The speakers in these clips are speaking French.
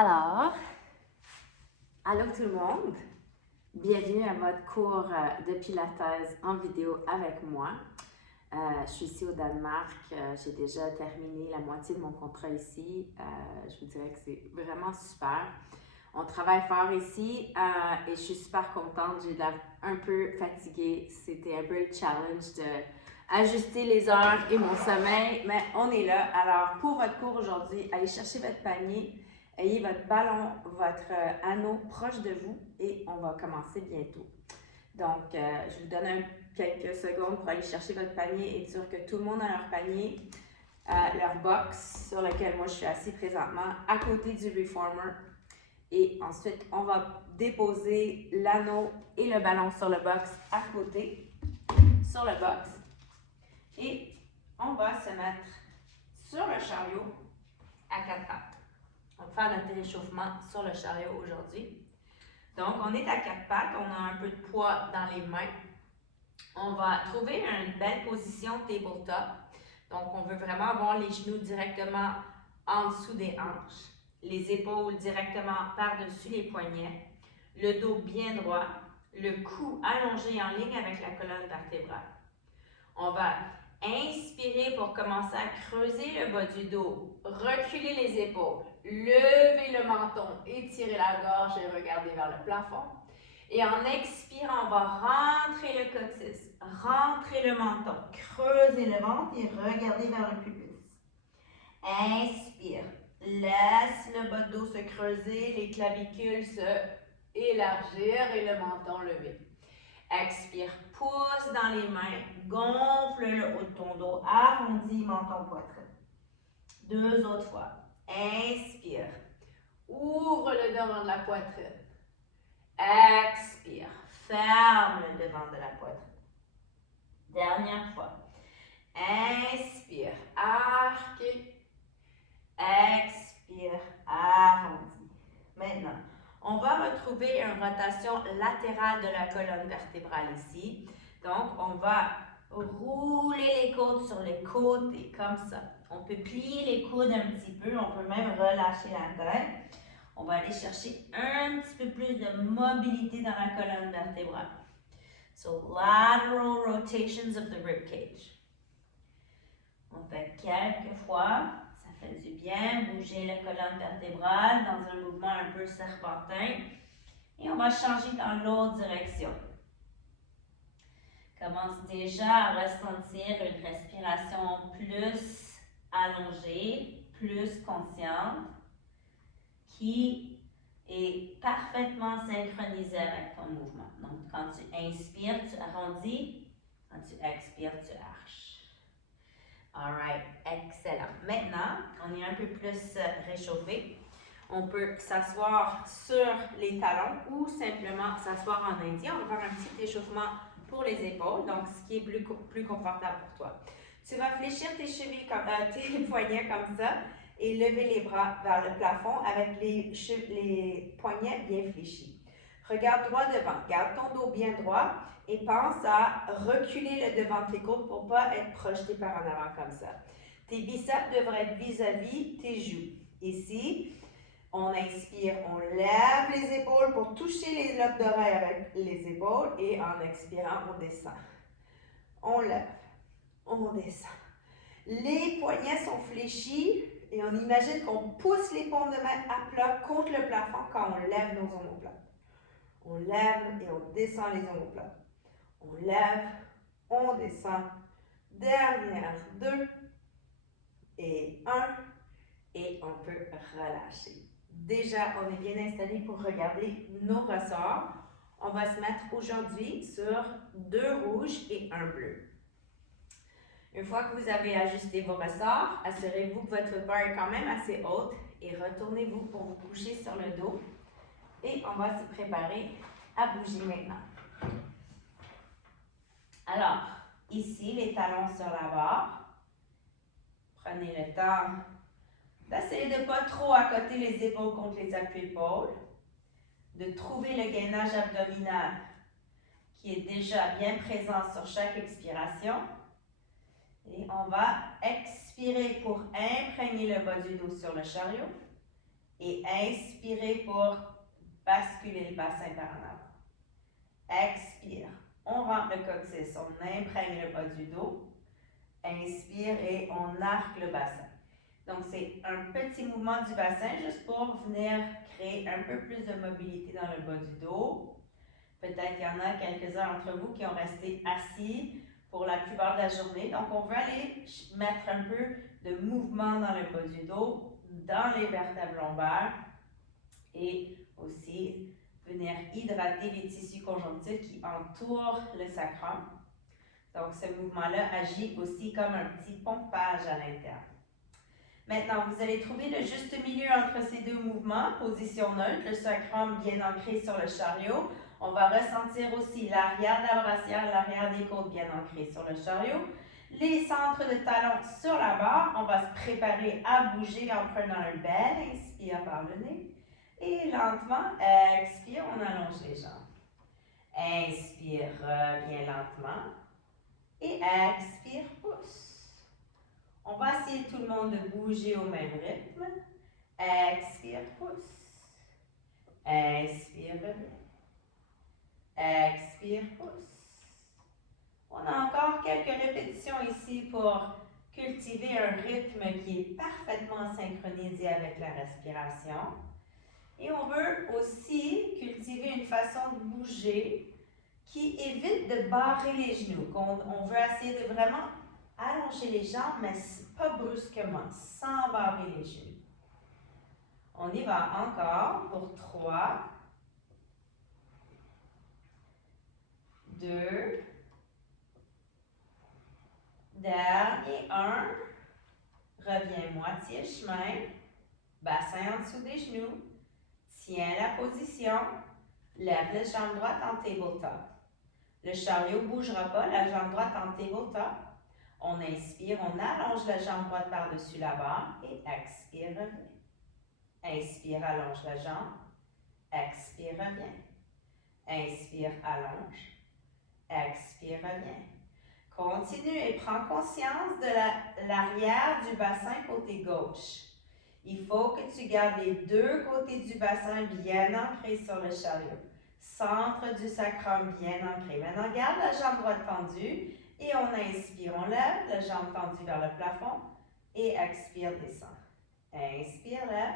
Alors, allô tout le monde, bienvenue à votre cours de Pilates en vidéo avec moi. Je suis ici au Danemark, j'ai déjà terminé la moitié de mon contrat ici. Je vous dirais que c'est vraiment super. On travaille fort ici et je suis super contente, j'ai l'air un peu fatiguée. C'était un peu le challenge d'ajuster les heures et mon sommeil, mais on est là. Alors pour votre cours aujourd'hui, allez chercher votre panier. Ayez votre ballon, votre anneau proche de vous et on va commencer bientôt. Donc, je vous donne quelques secondes pour aller chercher votre panier et être sûr que tout le monde a leur panier, leur box sur lequel moi je suis assis présentement, à côté du reformer. Et ensuite, on va déposer l'anneau et le ballon sur le box à côté, sur le box. Et on va se mettre sur le chariot à 4 pattes. On va faire notre réchauffement sur le chariot aujourd'hui. Donc, on est à 4 pattes, on a un peu de poids dans les mains. On va trouver une belle position tabletop. Donc, on veut vraiment avoir les genoux directement en dessous des hanches, les épaules directement par-dessus les poignets, le dos bien droit, le cou allongé en ligne avec la colonne vertébrale. On va inspirer pour commencer à creuser le bas du dos, reculer les épaules, lever le menton, étirer la gorge et regarder vers le plafond. Et en expirant, on va rentrer le coccyx, rentrer le menton, creuser le ventre et regarder vers le pubis. Inspire, laisse le bas de dos se creuser, les clavicules se élargir et le menton levé. Expire, pousse dans les mains, gonfle le haut de ton dos, arrondis menton poitrine. 2 autres fois. Inspire, ouvre le devant de la poitrine. Expire, ferme le devant de la poitrine. Dernière fois. Inspire, arquez. Expire, arrondi. Maintenant, on va retrouver une rotation latérale de la colonne vertébrale ici. Donc, on va rouler les côtes sur les côtés, comme ça. On peut plier les coudes un petit peu, on peut même relâcher la tête. On va aller chercher un petit peu plus de mobilité dans la colonne vertébrale. So, lateral rotations of the rib cage. On fait quelques fois. Ça fait du bien. Bouger la colonne vertébrale dans un mouvement un peu serpentin. Et on va changer dans l'autre direction. Commence déjà à ressentir une respiration plus allongée, plus consciente, qui est parfaitement synchronisée avec ton mouvement. Donc, quand tu inspires, tu arrondis. Quand tu expires, tu arches. Alright, excellent. Maintenant, on est un peu plus réchauffé. On peut s'asseoir sur les talons ou simplement s'asseoir en indien. On va faire un petit échauffement pour les épaules, donc ce qui est plus confortable pour toi. Tu vas fléchir tes chevilles, tes poignets comme ça et lever les bras vers le plafond avec les poignets bien fléchis. Regarde droit devant, garde ton dos bien droit et pense à reculer le devant de tes côtes pour ne pas être projeté par en avant comme ça. Tes biceps devraient être vis-à-vis tes joues. Ici, on inspire, on lève les épaules pour toucher les lobes d'oreille avec les épaules et en expirant, on descend. On lève, on descend. Les poignets sont fléchis et on imagine qu'on pousse les paumes de main à plat contre le plafond quand on lève nos omoplates. On lève et on descend les omoplates. On lève, on descend. Dernière, 2 et 1 et on peut relâcher. Déjà, on est bien installé pour regarder nos ressorts. On va se mettre aujourd'hui sur 2 rouges et 1 bleu. Une fois que vous avez ajusté vos ressorts, assurez-vous que votre barre est quand même assez haute et retournez-vous pour vous coucher sur le dos. Et on va se préparer à bouger maintenant. Alors, ici, les talons sur la barre. Prenez le temps d'essayer de ne pas trop accoter les épaules contre les appuis-épaules, de trouver le gainage abdominal qui est déjà bien présent sur chaque expiration. Et on va expirer pour imprégner le bas du dos sur le chariot Et inspirez pour basculer le bassin par en avant. Expire. On rentre le coccyx, on imprègne le bas du dos. Inspire et on arque le bassin. Donc, c'est un petit mouvement du bassin juste pour venir créer un peu plus de mobilité dans le bas du dos. Peut-être qu'il y en a quelques-uns d'entre vous qui ont resté assis pour la plupart de la journée. Donc, on veut aller mettre un peu de mouvement dans le bas du dos, dans les vertèbres lombaires et aussi venir hydrater les tissus conjonctifs qui entourent le sacrum. Donc, ce mouvement-là agit aussi comme un petit pompage à l'interne. Maintenant, vous allez trouver le juste milieu entre ces deux mouvements, position neutre, le sacrum bien ancré sur le chariot. On va ressentir aussi l'arrière de la brassière, l'arrière des côtes bien ancrées sur le chariot. Les centres de talons sur la barre. On va se préparer à bouger en prenant un bel inspire par le nez. Et lentement, expire, on allonge les jambes. Inspire, reviens lentement. Et expire, pousse. On va essayer tout le monde de bouger au même rythme. Expire, pousse. Inspire, reviens. Expire, pousse. On a encore quelques répétitions ici pour cultiver un rythme qui est parfaitement synchronisé avec la respiration. Et on veut aussi cultiver une façon de bouger qui évite de barrer les genoux. On veut essayer de vraiment allonger les jambes, mais pas brusquement, sans barrer les genoux. On y va encore pour 3, 2, dernier 1. Reviens moitié chemin, bassin en dessous des genoux, tiens la position, lève la jambe droite en tabletop. Le chariot ne bougera pas, la jambe droite en tabletop. On inspire, on allonge la jambe droite par-dessus la barre et expire, reviens. Inspire, allonge la jambe. Expire, reviens. Inspire, allonge. Expire, reviens. Continue et prends conscience de l'arrière du bassin côté gauche. Il faut que tu gardes les deux côtés du bassin bien ancrés sur le chariot. Centre du sacrum bien ancré. Maintenant, garde la jambe droite tendue et on inspire, on lève, la jambe tendue vers le plafond et expire, descend. Inspire, lève.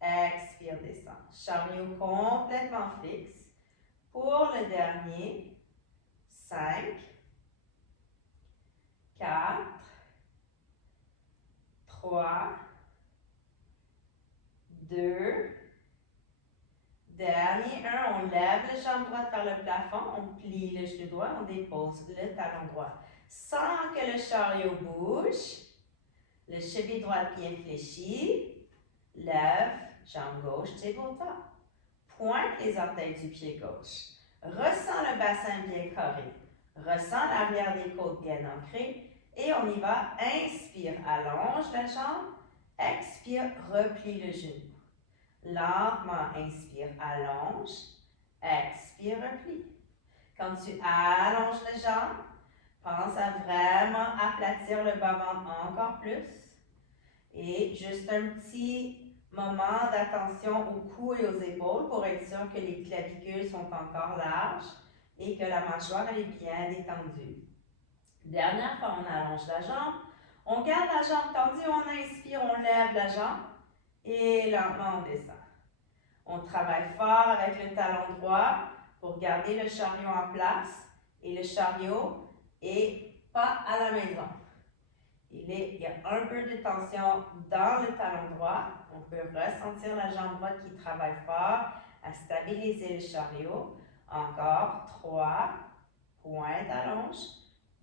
Expire, descend. Chariot complètement fixe. Pour le dernier, 5, 4, 3, 2, dernier 1, on lève la jambe droite vers le plafond, on plie le genou droit, on dépose le talon droit. Sans que le chariot bouge, le cheville droite bien fléchi, lève, jambe gauche, tabletop. Pointe les orteils du pied gauche. Ressens le bassin bien carré. Ressens l'arrière des côtes bien ancrées. Et on y va. Inspire, allonge la jambe. Expire, replie le genou. Lentement, inspire, allonge. Expire, replie. Quand tu allonges la jambe, pense à vraiment aplatir le bas-ventre encore plus. Et juste un petit moment d'attention au cou et aux épaules pour être sûr que les clavicules sont encore larges et que la mâchoire elle est bien détendue. Dernière fois, on allonge la jambe. On garde la jambe tendue, on inspire, on lève la jambe et lentement on descend. On travaille fort avec le talon droit pour garder le chariot en place et le chariot est pas à la maison. Il y a un peu de tension dans le talon droit. On peut ressentir la jambe droite qui travaille fort à stabiliser le chariot. Encore 3, pointe, allonge.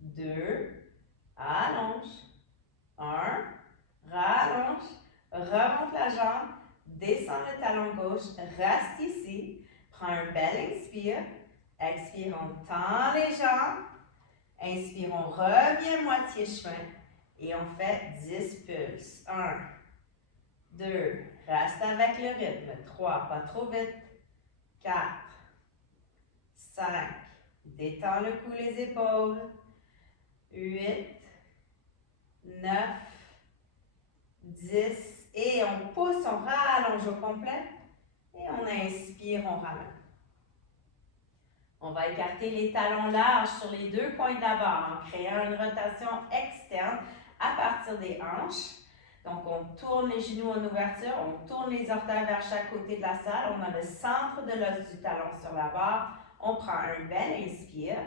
2, allonge. 1, rallonge. Remonte la jambe. Descends le talon gauche. Reste ici. Prends un bel inspire. Expire, on tend les jambes. Inspire, on revient moitié chemin. Et on fait 10 pulses. 1, 2, reste avec le rythme. 3, pas trop vite. 4, 5, détends le cou, les épaules. 8, 9, 10 Et on pousse, on rallonge au complet. Et on inspire, on ramène. On va écarter les talons larges sur les deux coins de la barre en créant une rotation externe à partir des hanches. Donc, on tourne les genoux en ouverture, on tourne les orteils vers chaque côté de la salle. On a le centre de l'os du talon sur la barre. On prend un bel inspire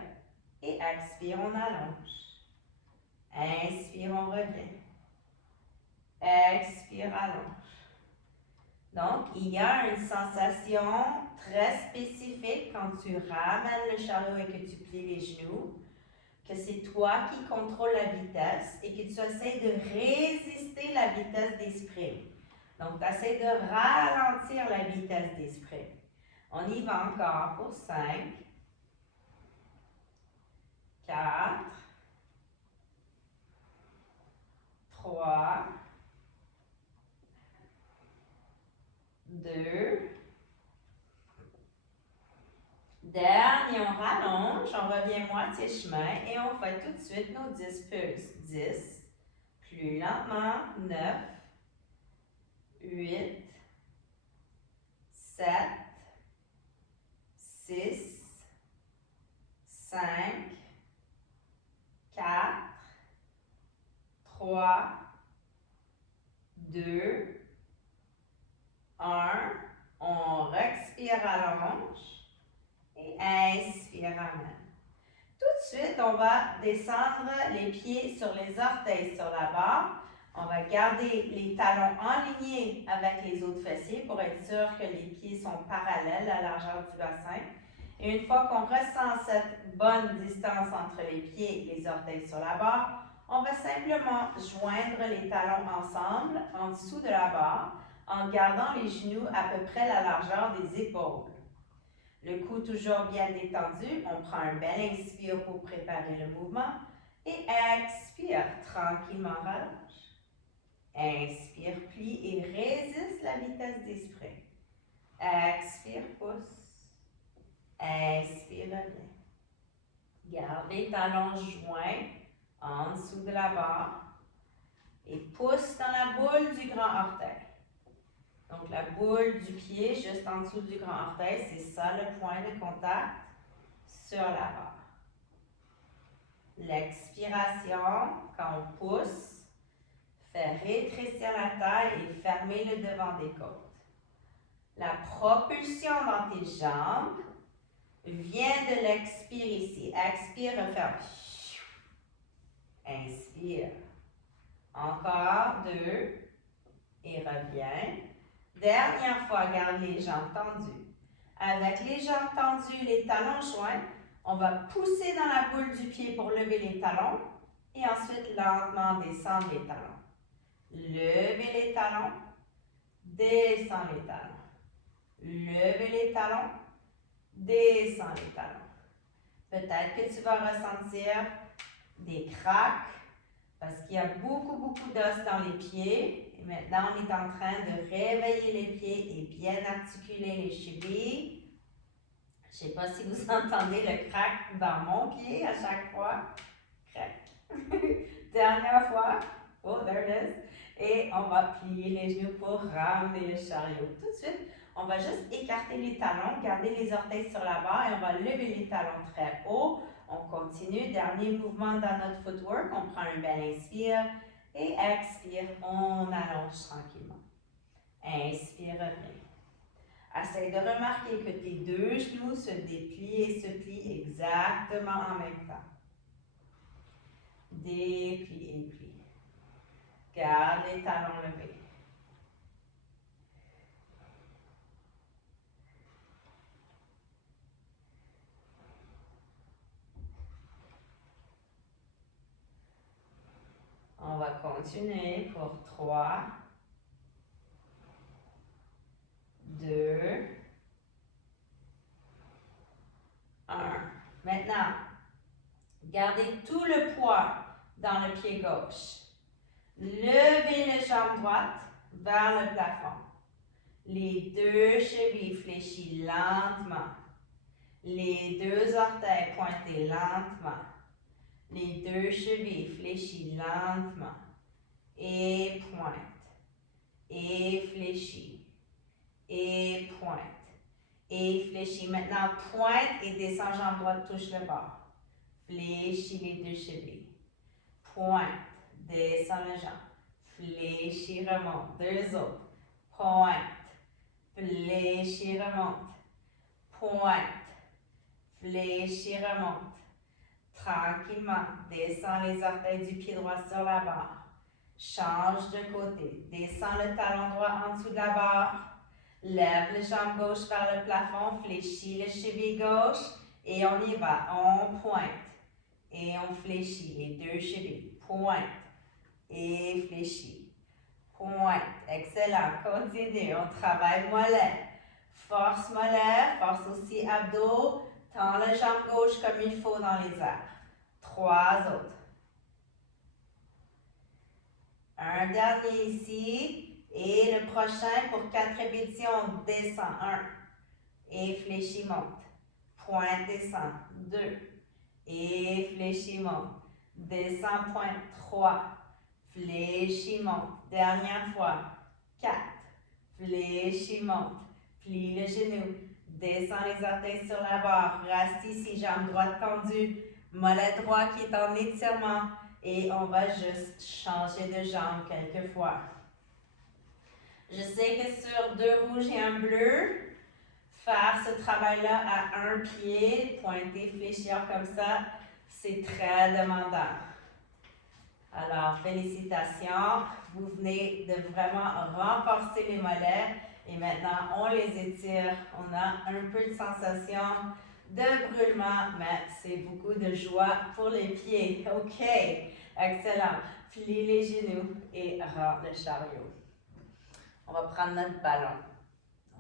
et expire, on allonge. Inspire, on revient. Expire, allonge. Donc, il y a une sensation très spécifique quand tu ramènes le chariot et que tu plies les genoux, que c'est toi qui contrôles la vitesse et que tu essaies de résister la vitesse des sprints. Donc, tu essaies de ralentir la vitesse des sprints. On y va encore pour 5, 4, 3, 2, dernier, on rallonge, on revient moitié chemin et on fait tout de suite nos 10 pulses. 10, plus lentement, 9, 8, 7, 6, 5, 4, 3, 2, 1. On respire, allonge et inspire, ramène. Tout de suite, on va descendre les pieds sur les orteils sur la barre. On va garder les talons alignés avec les autres fessiers pour être sûr que les pieds sont parallèles à la largeur du bassin. Et une fois qu'on ressent cette bonne distance entre les pieds et les orteils sur la barre, on va simplement joindre les talons ensemble en dessous de la barre en gardant les genoux à peu près la largeur des épaules. Le cou toujours bien détendu, on prend un bel inspire pour préparer le mouvement et expire, tranquillement rallonge. Inspire, plie et résiste la vitesse des sprints. Expire, pousse. Inspire, revient. Garde les talons joints en dessous de la barre et pousse dans la boule du grand orteil. Donc, la boule du pied juste en dessous du grand orteil, c'est ça le point de contact sur la barre. L'expiration, quand on pousse, fait rétrécir la taille et fermer le devant des côtes. La propulsion dans tes jambes vient de l'expire ici. Expire, referme. Inspire. Encore 2 et reviens. Dernière fois, garde les jambes tendues. Avec les jambes tendues, les talons joints, on va pousser dans la boule du pied pour lever les talons et ensuite lentement descendre les talons. Levez les talons, descends les talons. Levez les talons, descends les talons. Peut-être que tu vas ressentir des craques parce qu'il y a beaucoup d'os dans les pieds. Et maintenant, on est en train de réveiller les pieds et bien articuler les chevilles. Je ne sais pas si vous entendez le crack dans mon pied à chaque fois. Crac. Dernière fois. Oh, there it is. Et on va plier les genoux pour ramener le chariot. Tout de suite, on va juste écarter les talons, garder les orteils sur la barre et on va lever les talons très haut. On continue, dernier mouvement dans notre footwork. On prend un bel inspire et expire. On allonge tranquillement. Inspire, reviens. Essaye de remarquer que tes deux genoux se déplient et se plient exactement en même temps. Déplie et plie. Garde les talons levés. On va continuer pour 3, 2, 1. Maintenant, gardez tout le poids dans le pied gauche. Levez les jambes droites vers le plafond. Les deux chevilles fléchis lentement. Les deux orteils pointés lentement. Les deux chevilles fléchis lentement. Et pointe. et fléchis, et pointe, et fléchis. Maintenant, pointe et descends, jambe droite, touche le bord. Fléchis les deux chevilles. Pointe, descends le jambe. Fléchis, remonte. Deux autres. Pointe, fléchis, remonte. Pointe, fléchis, remonte. Tranquillement, descends les orteils du pied droit sur la barre. Change de côté. Descends le talon droit en dessous de la barre. Lève les jambes gauche vers le plafond. Fléchis le cheville gauche. Et on y va. On pointe. Et on fléchit les deux chevilles. Pointe. Et fléchis. Pointe. Excellent. Continue. On travaille mollet. Force mollet. Force aussi abdos. Tends la jambe gauche comme il faut dans les airs. 3 autres. Un dernier ici. Et le prochain pour 4 répétitions. Descend. 1. Et fléchis, monte. Pointe, descend. 2. Et fléchis, monte. Descend, pointe. 3. Fléchis, monte. Dernière fois. 4. Fléchis, monte. Plie le genou. Descends les orteils sur la barre. Reste ici, jambe droite tendue. Mollet droit qui est en étirement. Et on va juste changer de jambe quelques fois. Je sais que sur 2 rouges et un bleu, faire ce travail-là à un pied, pointer, fléchir comme ça, c'est très demandant. Alors, félicitations. Vous venez de vraiment renforcer les mollets. Et maintenant, on les étire. On a un peu de sensation de brûlement, mais c'est beaucoup de joie pour les pieds. OK, excellent. Plie les genoux et rentre le chariot. On va prendre notre ballon.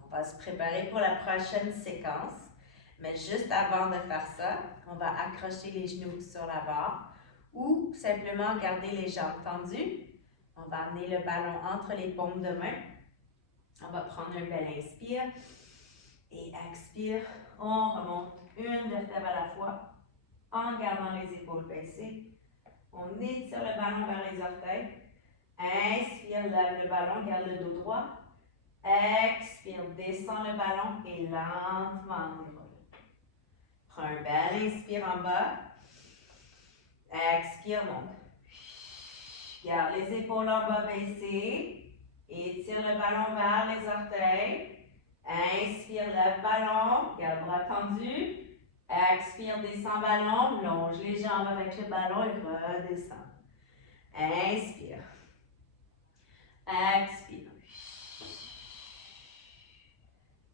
On va se préparer pour la prochaine séquence. Mais juste avant de faire ça, on va accrocher les genoux sur la barre ou simplement garder les jambes tendues. On va amener le ballon entre les paumes de main. On va prendre un bel inspire et expire. On remonte une vertèbre à la fois en gardant les épaules baissées. On étire le ballon vers les orteils. Inspire, lève le ballon, garde le dos droit. Expire, descends le ballon et lentement déroule. Prends un bel inspire en bas. Expire, monte. Garde les épaules en bas baissées. Étire le ballon vers les orteils. Inspire, lève ballon, garde bras tendu. Expire, descend ballon, longe les jambes avec le ballon et redescend. Inspire. Expire.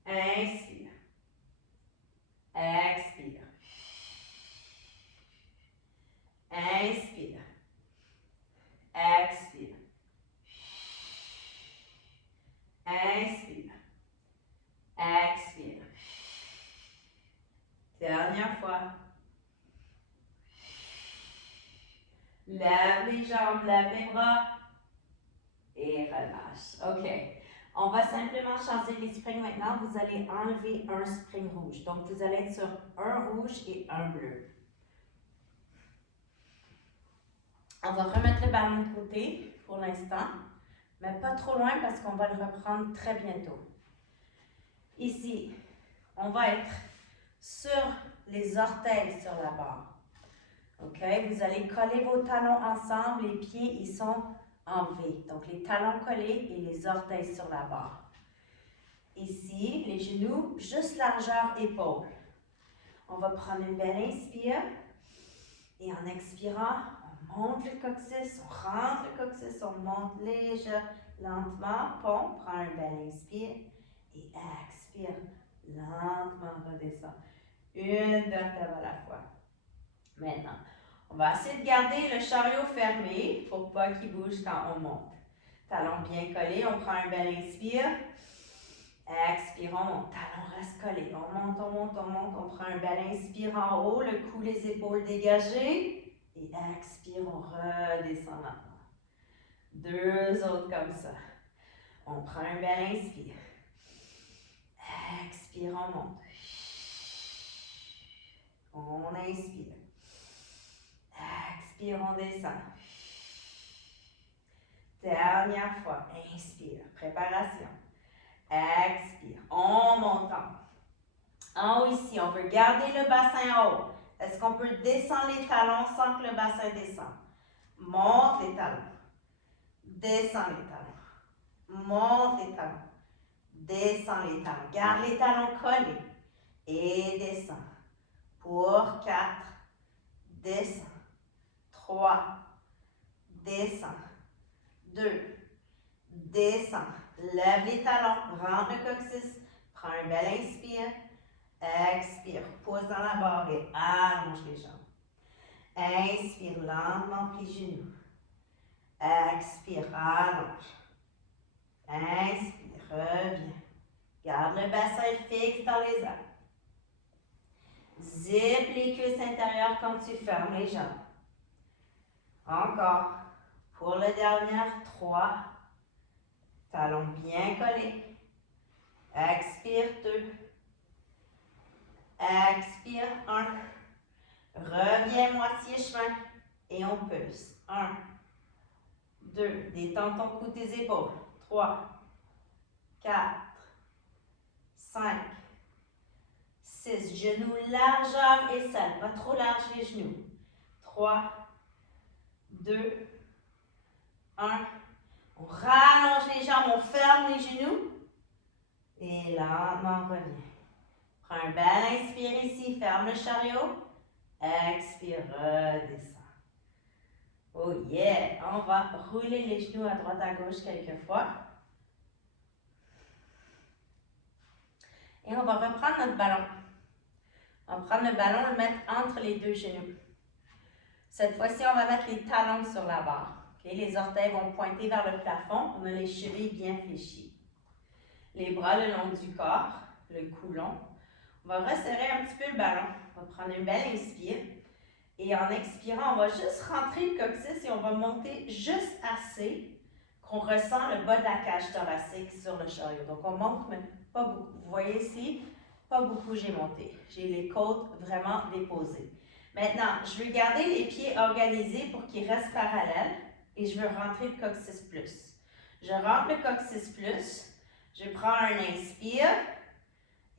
Inspire. Expire. Inspire. Expire. Inspire. Expire. Dernière fois. Lève les jambes, lève les bras. Et relâche. OK. On va simplement changer les springs maintenant. Vous allez enlever un spring rouge. Donc, vous allez être sur un rouge et un bleu. On va remettre le ballon de côté pour l'instant, mais pas trop loin parce qu'on va le reprendre très bientôt. Ici, on va être sur les orteils sur la barre. OK? Vous allez coller vos talons ensemble. Les pieds, ils sont en V. Donc, les talons collés et les orteils sur la barre. Ici, les genoux, juste largeur épaule. On va prendre une belle inspire. Et en expirant, on monte le coccyx, on rentre le coccyx, on monte léger, lentement. On prend un bel inspire et expire. Lentement, redescend. Une vertèbre à la fois. Maintenant, on va essayer de garder le chariot fermé pour pas qu'il bouge quand on monte. Talons bien collés, on prend un bel inspire. Expire, on monte. Talons restent collés. On monte, on monte, on monte. On prend un bel inspire en haut, le cou, les épaules dégagées. Et expire, on redescend lentement. 2 autres comme ça. On prend un bel inspire. Expire, on monte. On inspire. Expire, on descend. Dernière fois. Inspire. Préparation. Expire. On monte en haut ici. On veut garder le bassin en haut. Est-ce qu'on peut descendre les talons sans que le bassin descende? Monte les talons. Descends les talons. Monte les talons. Descends les talons. Garde les talons collés. Et descends. Pour 4. Descends. 3. Descends. 2. Descends. Lève les talons. Rentre le coccyx. Prends un bel inspire. Expire. Pousse dans la barre et allonge les jambes. Inspire lentement, plie genoux. Expire, allonge. Inspire, reviens. Garde le bassin fixe dans les airs. Zip les cuisses intérieures quand tu fermes les jambes. Encore. Pour le dernier, 3. Talons bien collés. Expire, 2. Expire, 1. Reviens moitié chemin et on pulse. 1, 2. Détends ton cou, tes épaules. 3, 4, 5, 6. Genoux largeur et selle. Pas trop large les genoux. 3, 2, 1. On rallonge les jambes, on ferme les genoux. Et lentement, on revient. Prends un bel inspire ici, ferme le chariot. Expire, redescends. Oh yeah! On va rouler les genoux à droite à gauche quelques fois. Et on va reprendre notre ballon. On va prendre le ballon et le mettre entre les deux genoux. Cette fois-ci, on va mettre les talons sur la barre. Okay? Les orteils vont pointer vers le plafond. On a les chevilles bien fléchies. Les bras le long du corps, le cou long. On va resserrer un petit peu le ballon. On va prendre une belle inspire. Et en expirant, on va juste rentrer le coccyx et on va monter juste assez qu'on ressent le bas de la cage thoracique sur le chariot. Donc, on monte, mais pas beaucoup. Vous voyez ici, pas beaucoup j'ai monté. J'ai les côtes vraiment déposées. Maintenant, je veux garder les pieds organisés pour qu'ils restent parallèles et je veux rentrer le coccyx plus. Je rentre le coccyx plus, je prends un inspire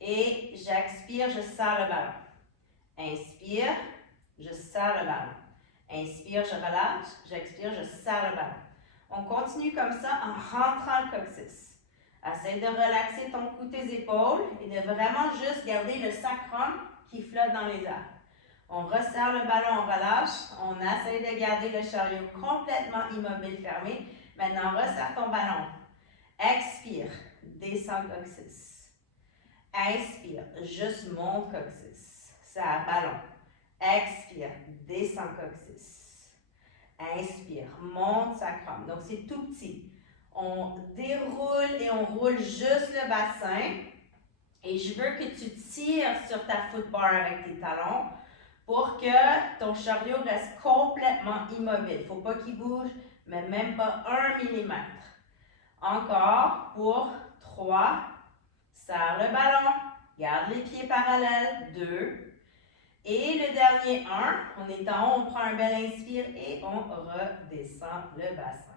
et j'expire, je serre le ballon. Inspire, je serre le ballon. Inspire, je relâche, j'expire, je serre le ballon. On continue comme ça en rentrant le coccyx. Essaye de relaxer ton cou, tes épaules et de vraiment juste garder le sacrum qui flotte dans les airs. On resserre le ballon, on relâche. On essaye de garder le chariot complètement immobile, fermé. Maintenant, resserre ton ballon. Expire, descends le coccyx. Inspire, juste monte coccyx. Serre ballon. Expire, descends coccyx. Inspire, monte sacrum. Donc, c'est tout petit. On déroule et on roule juste le bassin. Et je veux que tu tires sur ta footbar avec tes talons pour que ton chariot reste complètement immobile. Il ne faut pas qu'il bouge, mais même pas 1 millimètre. Encore pour 3. Serre le ballon. Garde les pieds parallèles. 2. Et le dernier 1, on est en haut, on prend un bel inspire et on redescend le bassin.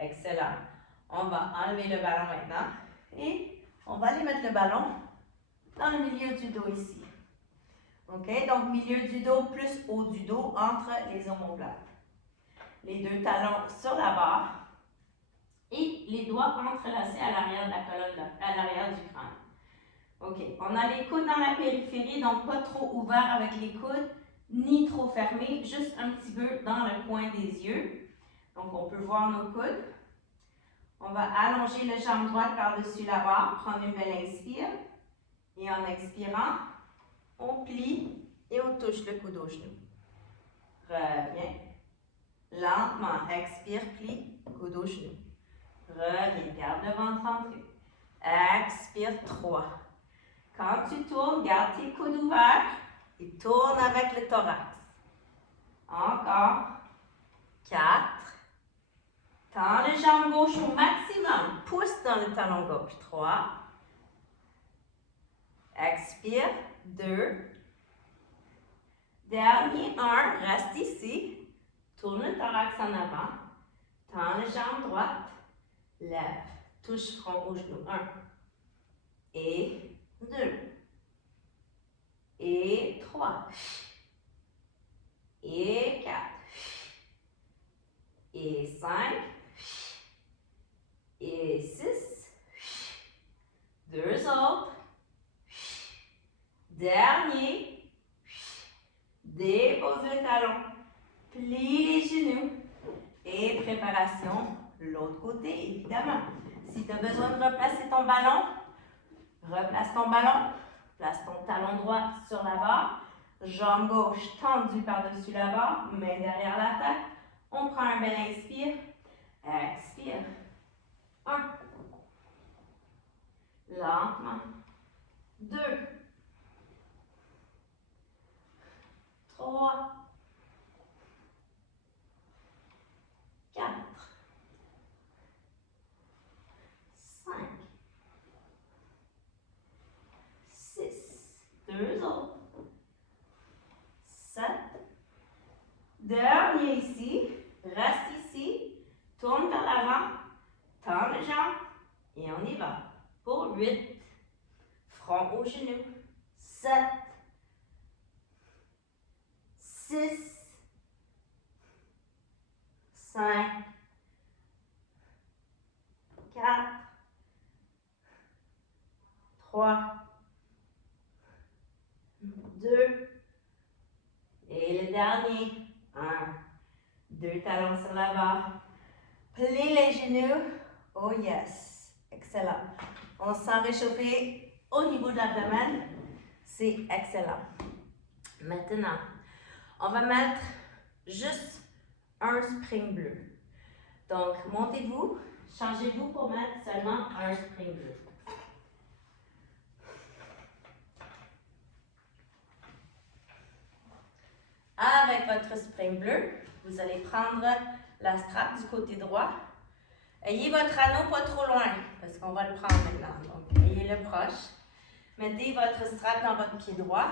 Excellent. On va enlever le ballon maintenant et on va aller mettre le ballon dans le milieu du dos ici. OK? Donc, milieu du dos plus haut du dos entre les omoplates. Les deux talons sur la barre et les doigts entrelacés à l'arrière de la colonne, à l'arrière du crâne. OK, on a les coudes dans la périphérie, donc pas trop ouvert avec les coudes, ni trop fermés, juste un petit peu dans le coin des yeux. Donc, on peut voir nos coudes. On va allonger la jambe droite par-dessus la barre, prendre une belle inspire. Et en expirant, on plie et on touche le coude au genou. Reviens. Lentement, expire, plie, coude au genou. Reviens, garde le ventre centré. Expire, 3. Quand tu tournes, garde tes coudes ouverts et tourne avec le thorax. Encore. 4. Tends les jambes gauche au maximum. Pousse dans le talon gauche. 3. Expire. 2. Dernier 1. Reste ici. Tourne le thorax en avant. Tends la jambe droite. Lève. Touche front au genou. 1. Et 2. Et 3. Et 4. Et 5. Et 6. 2 autres. Dernier. Dépose le talon. Plie les genoux. Et préparation, l'autre côté, évidemment. Si tu as besoin de replacer ton ballon, replace ton ballon. Place ton talon droit sur la barre. Jambe gauche tendue par-dessus la barre. Main derrière la tête. On prend un bel inspire. Expire. 1. Lentement. 2. 3. 4. 5. 6. 2 autres. 7. Dernier ici. Reste ici. Tourne vers l'avant. Tends les jambes. Et on y va. Pour 8. Front au genou. 7. 6. 5. 4. 3. 2. Et le dernier. 1. 2 talons sur la barre. Plie les genoux. Oh yes. Excellent. On se sent réchauffer au niveau de l'abdomen. C'est excellent. Maintenant, on va mettre juste un spring bleu. Donc, montez-vous. Changez-vous pour mettre seulement un spring bleu. Avec votre spring bleu, vous allez prendre la strap du côté droit. Ayez votre anneau pas trop loin, parce qu'on va le prendre maintenant. Donc, ayez-le proche. Mettez votre strap dans votre pied droit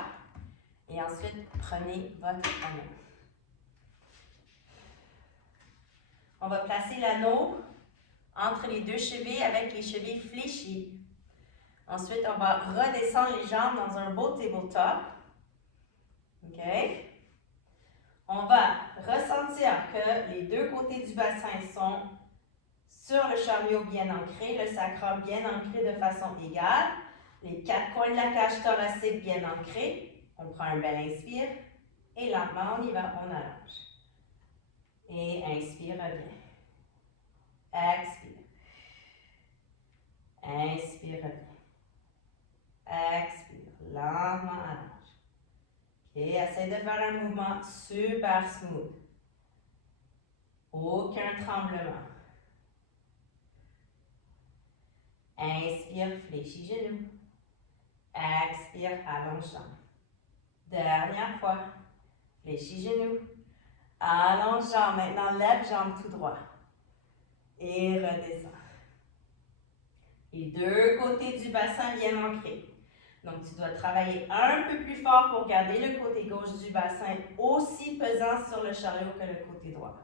et ensuite prenez votre anneau. On va placer l'anneau entre les deux chevilles avec les chevilles fléchies. Ensuite, on va redescendre les jambes dans un beau tabletop. OK? On va ressentir que les deux côtés du bassin sont sur le chariot bien ancré, le sacrum bien ancré de façon égale, les 4 coins de la cage thoracique bien ancrés. On prend un bel inspire et lentement on y va, on allonge. Et inspire, reviens. Expire. Inspire, reviens. Expire, lentement allonge. OK, essaye de faire un mouvement super smooth. Aucun tremblement. Inspire, fléchis genoux. Expire, allonge jambes. Dernière fois. Fléchis genoux. Allonge jambes. Maintenant, lève jambes tout droit. Et redescends. Les deux côtés du bassin bien ancrés. Donc, tu dois travailler un peu plus fort pour garder le côté gauche du bassin aussi pesant sur le chariot que le côté droit.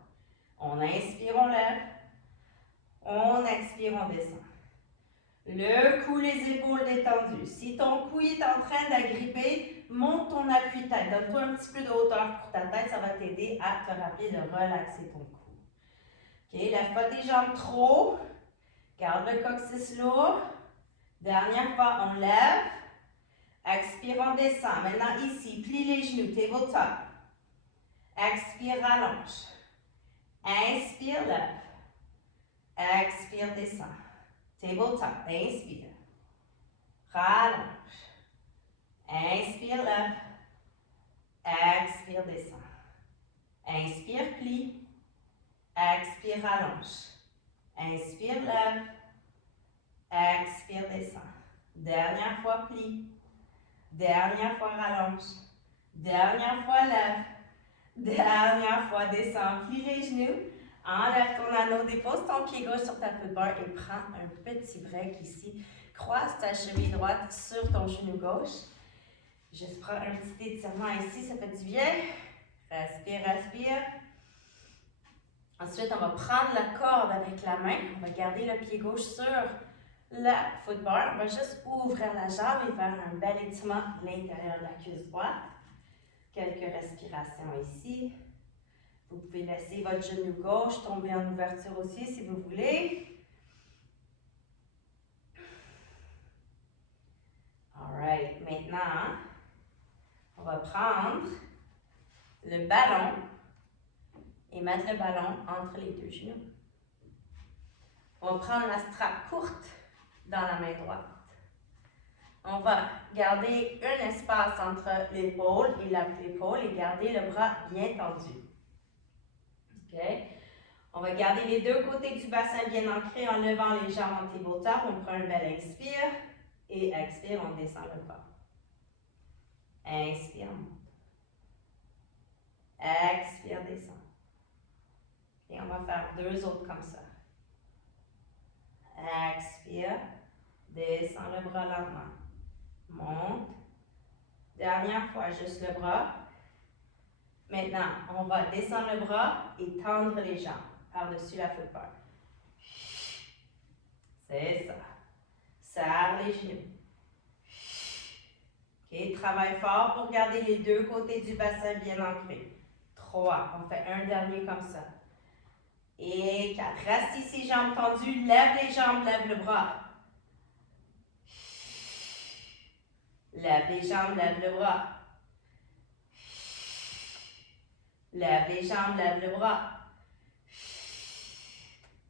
On inspire, on lève. On expire, on descend. Le cou, les épaules détendues. Si ton cou est en train d'agripper, monte ton appui-tête. Donne-toi un petit peu de hauteur pour ta tête. Ça va t'aider à te rappeler de relaxer ton cou. OK, lève pas tes jambes trop. Garde le coccyx lourd. Dernière fois, on lève. Expire, on descend. Maintenant, ici, plie les genoux, tabletop. Expire, allonge. Inspire, lève. Expire, descend. Tabletop, inspire. Rallonge. Inspire, lève. Expire, descend. Inspire, plie. Expire, allonge. Inspire, lève. Expire, descend. Dernière fois, plie. Dernière fois, rallonge. Dernière fois, lève. Dernière fois, descend. Plie les genoux. Enlève ton anneau. Dépose ton pied gauche sur ta footbar et prends un petit break ici. Croise ta cheville droite sur ton genou gauche. Juste prends un petit étirement ici, ça fait du bien. Respire, respire. Ensuite, on va prendre la corde avec la main. On va garder le pied gauche sur la footbar. On va juste ouvrir la jambe et faire un bel étirement à l'intérieur de la cuisse droite. Quelques respirations ici. Vous pouvez laisser votre genou gauche tomber en ouverture aussi si vous voulez. Alright, maintenant, on va prendre le ballon et mettre le ballon entre les deux genoux. On va prendre la strap courte dans la main droite. On va garder un espace entre l'épaule et l'épaule et garder le bras bien tendu. OK? On va garder les deux côtés du bassin bien ancrés en levant les jambes en tabletop. On prend un bel inspire et expire, on descend le bras. Inspire, monte. Expire, descend. Et on va faire deux autres comme ça. Expire, descend le bras lentement. Monte. Dernière fois, juste le bras. Maintenant, on va descendre le bras et tendre les jambes par-dessus la footbar. C'est ça. Serre les genoux. OK, travaille fort pour garder les deux côtés du bassin bien ancrés. 3. On fait un dernier comme ça. Et 4. Reste ici, jambes tendues. Lève les jambes, lève le bras. Lève les jambes, lève le bras. Lève les jambes, lève le bras.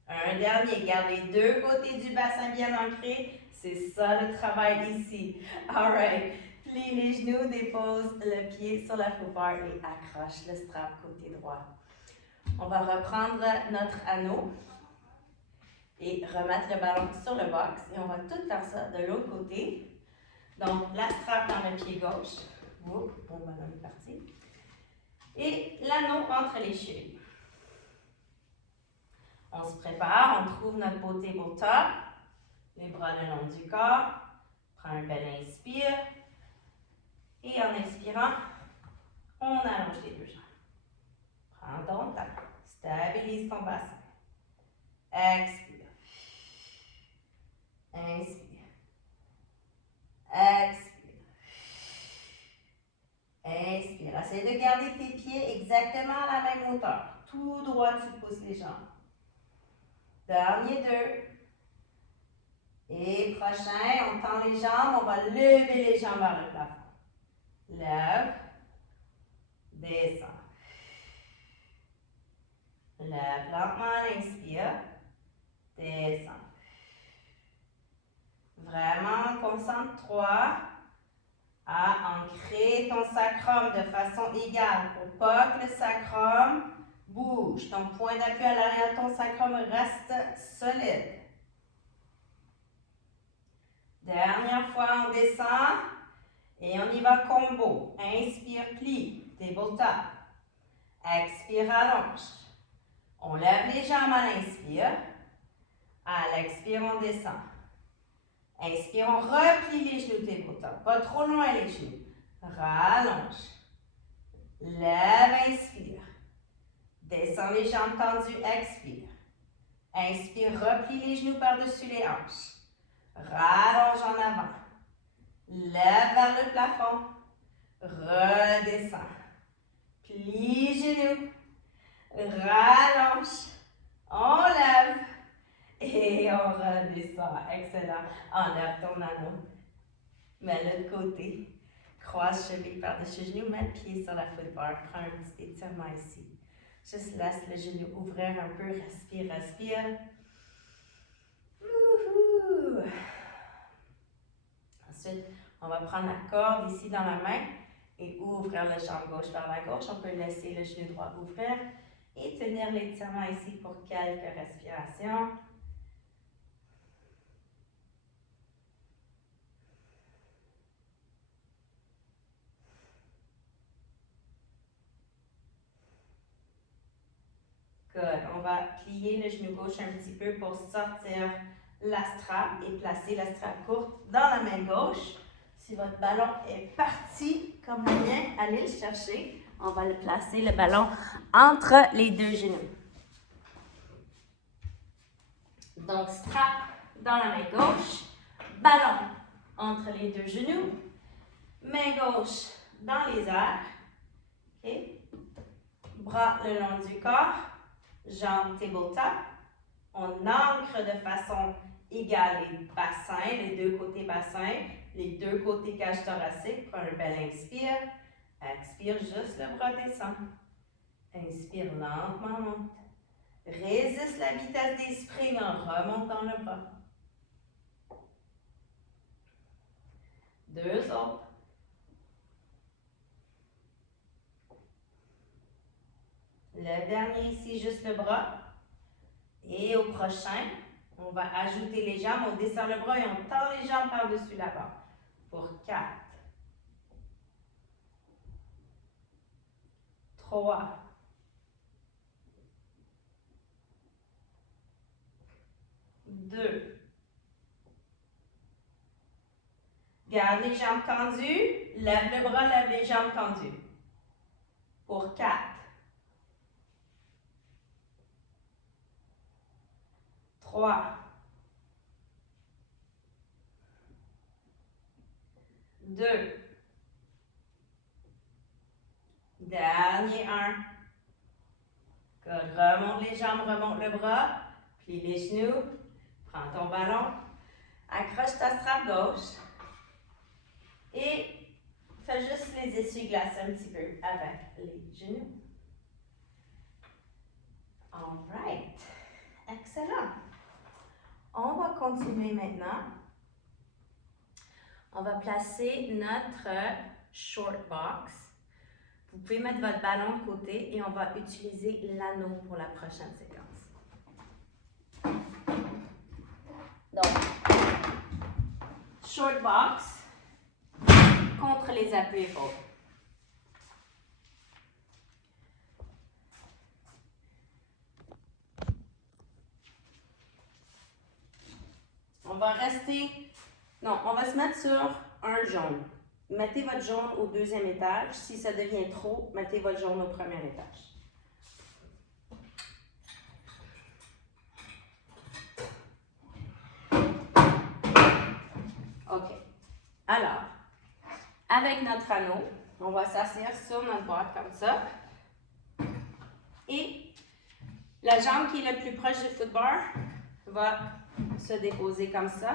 Un dernier. Garde les deux côtés du bassin bien ancrés. C'est ça le travail ici. All right. Plie les genoux, dépose le pied sur la footbar et accroche le strap côté droit. On va reprendre notre anneau et remettre le ballon sur le box. Et on va tout faire ça de l'autre côté. Donc, la strap dans le pied gauche. Oups, mon ballon est parti. Et l'anneau entre les chevilles. On se prépare, on trouve notre beau tabletop. Les bras le long du corps. Prends un bel inspire. Et en expirant, on allonge les deux jambes. Prends ton temps. Stabilise ton bassin. Expire. Inspire. Expire. Inspire. Essaye de garder tes pieds exactement à la même hauteur. Tout droit, tu pousses les jambes. Dernier 2. Et prochain, on tend les jambes. On va lever les jambes vers le plafond. Lève. Descends. Lève lentement, inspire. Descends. Vraiment, concentre-toi à ancrer ton sacrum de façon égale pour pas que le sacrum bouge. Ton point d'appui à l'arrière de ton sacrum reste solide. Dernière fois, on descend et on y va combo. Inspire, plie, tabletop. Expire, allonge. On lève les jambes à l'inspire. À l'expire, on descend. Inspire, on replie les genoux tabletop. Pas trop loin les genoux. Rallonge. Lève, inspire. Descends les jambes tendues, expire. Inspire, replie les genoux par-dessus les hanches. Rallonge en avant. Lève vers le plafond. Redescends. Plie genoux. Rallonge. On lève. Et on redescend. Excellent. Enlève ton anneau. Mets-le de côté. Croise cheville par-dessus genou. Mets le pied sur la footbar. Prends un petit étirement ici. Juste laisse le genou ouvrir un peu. Respire, respire. Wouhou. Ensuite, on va prendre la corde ici dans la main et ouvrir la jambe gauche vers la gauche. On peut laisser le genou droit ouvrir et tenir l'étirement ici pour quelques respirations. Good. On va plier le genou gauche un petit peu pour sortir la strap et placer la strap courte dans la main gauche. Si votre ballon est parti comme le mien, allez le chercher. On va le placer, le ballon, entre les deux genoux. Donc, strap dans la main gauche, ballon entre les deux genoux, main gauche dans les airs, okay. Bras le long du corps, jambes tabletop. On ancre de façon égale les bassins, les deux côtés bassins, les deux côtés cage thoracique. Prends un bel inspire. Expire, juste le bras descend. Inspire lentement, monte. Résiste la vitesse des springs en remontant le bras. Deux autres. Le dernier ici, juste le bras. Et au prochain, on va ajouter les jambes. On descend le bras et on tend les jambes par-dessus la barre. Pour 4. 3. 2. Garde les jambes tendues. Lève le bras, lève les jambes tendues. Pour 4. 3. 2. Dernier 1. Remonte les jambes, remonte le bras. Plie les genoux. Prends ton ballon. Accroche ta strap gauche. Et fais juste les essuie-glaces un petit peu avec les genoux. All right. Excellent. On va continuer maintenant. On va placer notre short box. Vous pouvez mettre votre ballon de côté et on va utiliser l'anneau pour la prochaine séquence. Donc, short box contre les appuis épaules. On va se mettre sur un jaune. Mettez votre jaune au deuxième étage. Si ça devient trop, mettez votre jaune au premier étage. OK. Alors, avec notre anneau, on va s'asseoir sur notre boîte comme ça. Et la jambe qui est le plus proche du footbar va se déposer comme ça.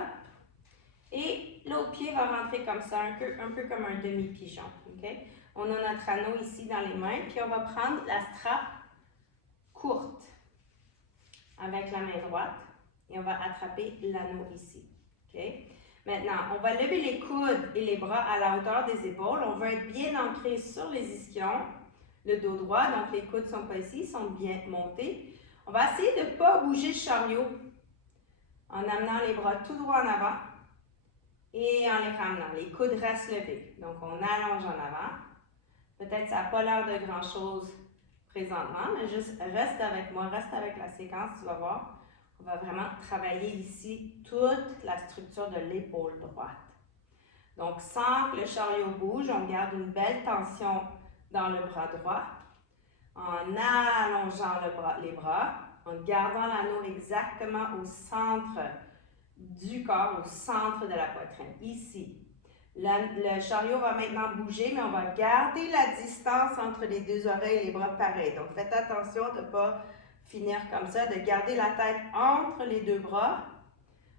Et l'autre pied va rentrer comme ça, un peu comme un demi-pigeon. Okay? On a notre anneau ici dans les mains, puis on va prendre la strap courte avec la main droite et on va attraper l'anneau ici. Okay? Maintenant, on va lever les coudes et les bras à la hauteur des épaules. On va être bien ancré sur les ischions, le dos droit, donc les coudes ne sont pas ici, ils sont bien montés. On va essayer de ne pas bouger le chariot en amenant les bras tout droit en avant. Et en les ramenant, les coudes restent levés. Donc, on allonge en avant. Peut-être ça n'a pas l'air de grand-chose présentement, mais juste reste avec moi, reste avec la séquence, tu vas voir. On va vraiment travailler ici toute la structure de l'épaule droite. Donc, sans que le chariot bouge, on garde une belle tension dans le bras droit. En allongeant les bras, en gardant l'anneau exactement au centre du corps, au centre de la poitrine, ici. Le chariot va maintenant bouger, mais on va garder la distance entre les deux oreilles et les bras pareils. Donc, faites attention de ne pas finir comme ça, de garder la tête entre les deux bras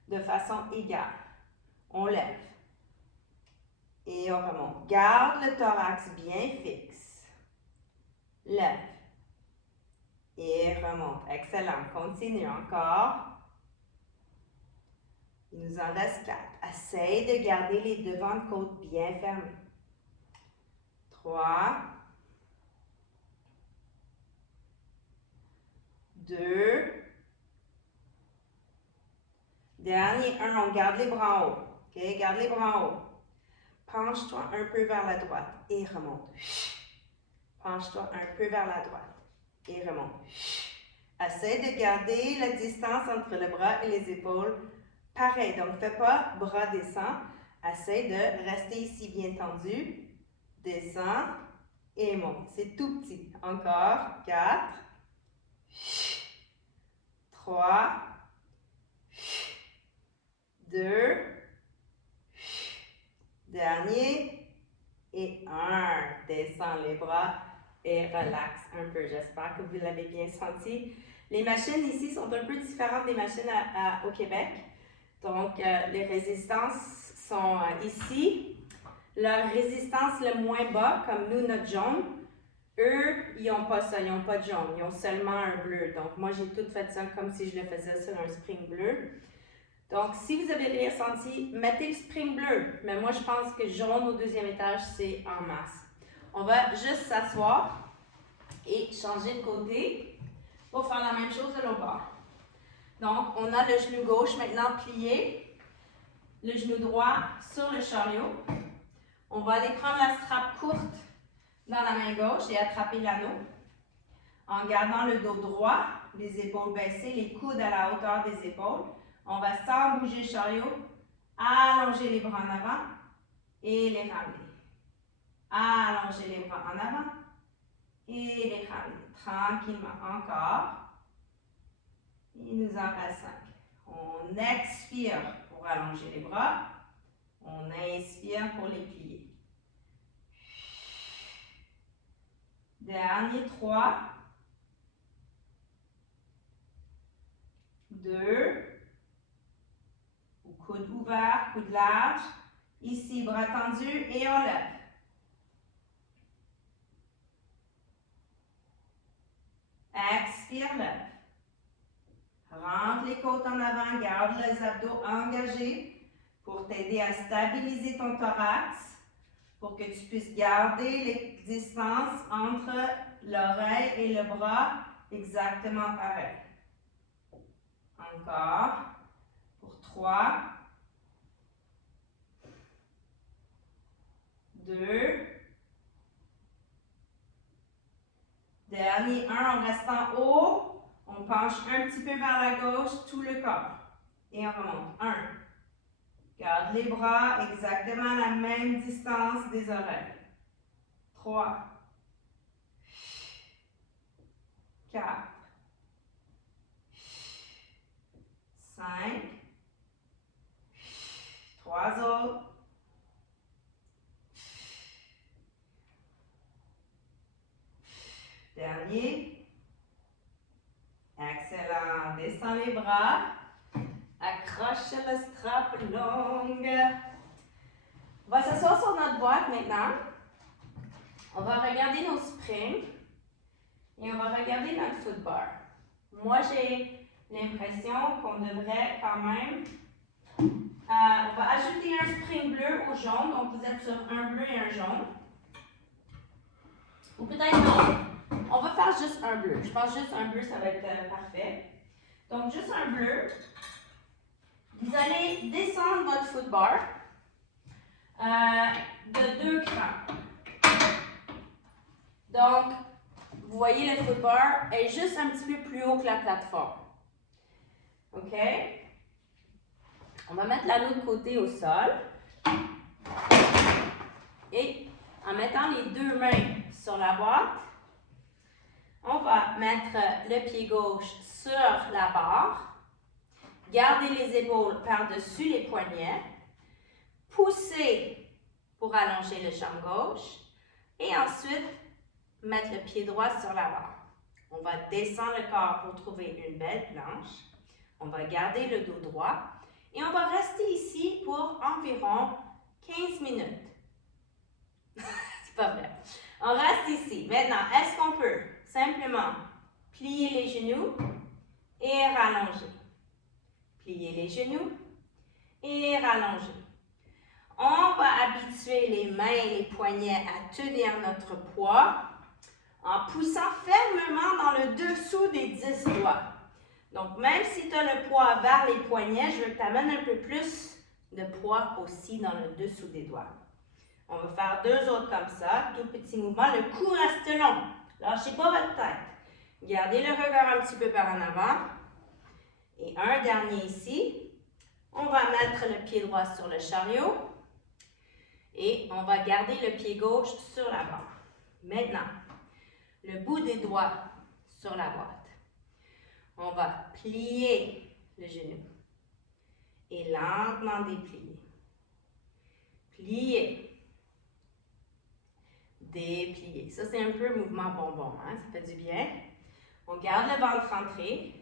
de façon égale. On lève. Et on remonte. Garde le thorax bien fixe. Lève. Et remonte. Excellent. Continue encore. Il nous en reste 4. Essaye de garder les devants de côte bien fermés. 3. 2. Dernier 1. On garde les bras en haut. OK? Garde les bras en haut. Penche-toi un peu vers la droite et remonte. Penche-toi un peu vers la droite et remonte. Essaye de garder la distance entre le bras et les épaules. Pareil, donc fais pas bras descend. Essaye de rester ici bien tendu. Descends et monte. C'est tout petit. Encore. 4. 3. 2. Dernier. Et 1. Descends les bras et relaxe un peu. J'espère que vous l'avez bien senti. Les machines ici sont un peu différentes des machines au Québec. Donc, les résistances sont ici. Leur résistance le moins bas, comme nous, notre jaune, eux, ils n'ont pas ça, ils n'ont pas de jaune, ils ont seulement un bleu. Donc, moi, j'ai tout fait ça comme si je le faisais sur un spring bleu. Donc, si vous avez rien senti, mettez le spring bleu. Mais moi, je pense que jaune au deuxième étage, c'est en masse. On va juste s'asseoir et changer de côté pour faire la même chose de l'autre bord. Donc, on a le genou gauche maintenant plié, le genou droit sur le chariot. On va aller prendre la strap courte dans la main gauche et attraper l'anneau. En gardant le dos droit, les épaules baissées, les coudes à la hauteur des épaules. On va, sans bouger le chariot, allonger les bras en avant et les ramener. Allonger les bras en avant et les ramener. Tranquillement, encore. Il nous en reste 5. On expire pour allonger les bras. On inspire pour les plier. Dernier 3. 2. Coude ouvert, coude large. Ici, bras tendus et on lève. Expire, lève. Rentre les côtes en avant, garde les abdos engagés pour t'aider à stabiliser ton thorax, pour que tu puisses garder les distances entre l'oreille et le bras exactement pareil. Encore. Pour 3. 2. Dernier 1, en restant haut. On penche un petit peu vers la gauche, tout le corps. Et on remonte. 1. Garde les bras exactement à la même distance des oreilles. 3. 4. 5. 3 autres. Dernier. Excellent. Descends les bras. Accroche la strap longue. On va s'asseoir sur notre boîte maintenant. On va regarder nos springs et on va regarder notre footbar. Moi, j'ai l'impression qu'on devrait quand même... on va ajouter un spring bleu au jaune. Donc, vous êtes sur un bleu et un jaune. Ou peut-être non. On va faire juste un bleu. Je pense juste un bleu, ça va être parfait. Donc, juste un bleu. Vous allez descendre votre footbar de 2 crans. Donc, vous voyez, le footbar est juste un petit peu plus haut que la plateforme. OK? On va mettre l'anneau de côté au sol. Et en mettant les 2 mains sur la boîte, on va mettre le pied gauche sur la barre, garder les épaules par-dessus les poignets, pousser pour allonger le jambe gauche et ensuite mettre le pied droit sur la barre. On va descendre le corps pour trouver une belle planche. On va garder le dos droit et on va rester ici pour environ 15 minutes. C'est pas vrai. On reste ici. Maintenant, est-ce qu'on peut simplement plier les genoux et rallonger? Plier les genoux et rallonger. On va habituer les mains et les poignets à tenir notre poids en poussant fermement dans le dessous des 10 doigts. Donc, même si tu as le poids vers les poignets, je veux que tu amènes un peu plus de poids aussi dans le dessous des doigts. On va faire 2 autres comme ça, tout petit mouvement. Le cou reste long. Lâchez pas votre tête. Gardez le regard un petit peu par en avant. Et un dernier ici. On va mettre le pied droit sur le chariot. Et on va garder le pied gauche sur la barre. Maintenant, le bout des doigts sur la boîte. On va plier le genou. Et lentement déplier. Plier. Déplier. Ça, c'est un peu mouvement bonbon, hein? Ça fait du bien. On garde le ventre rentré.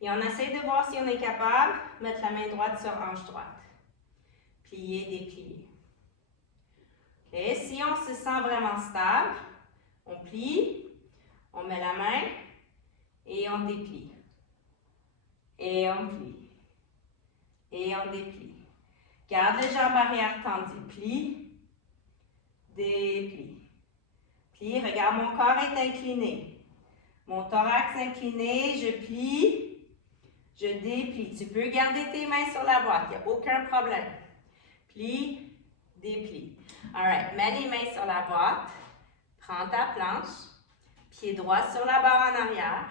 Et on essaie de voir si on est capable de mettre la main droite sur hanche droite. Plier, déplier. OK? Si on se sent vraiment stable, on plie, on met la main et on déplie. Et on plie. Et on déplie. Garde les jambes arrière tendues. Plie, déplie. Plie, regarde, mon corps est incliné. Mon thorax incliné, je plie, je déplie. Tu peux garder tes mains sur la boîte, il n'y a aucun problème. Plie, déplie. Alright, mets les mains sur la boîte. Prends ta planche. Pied droit sur la barre en arrière.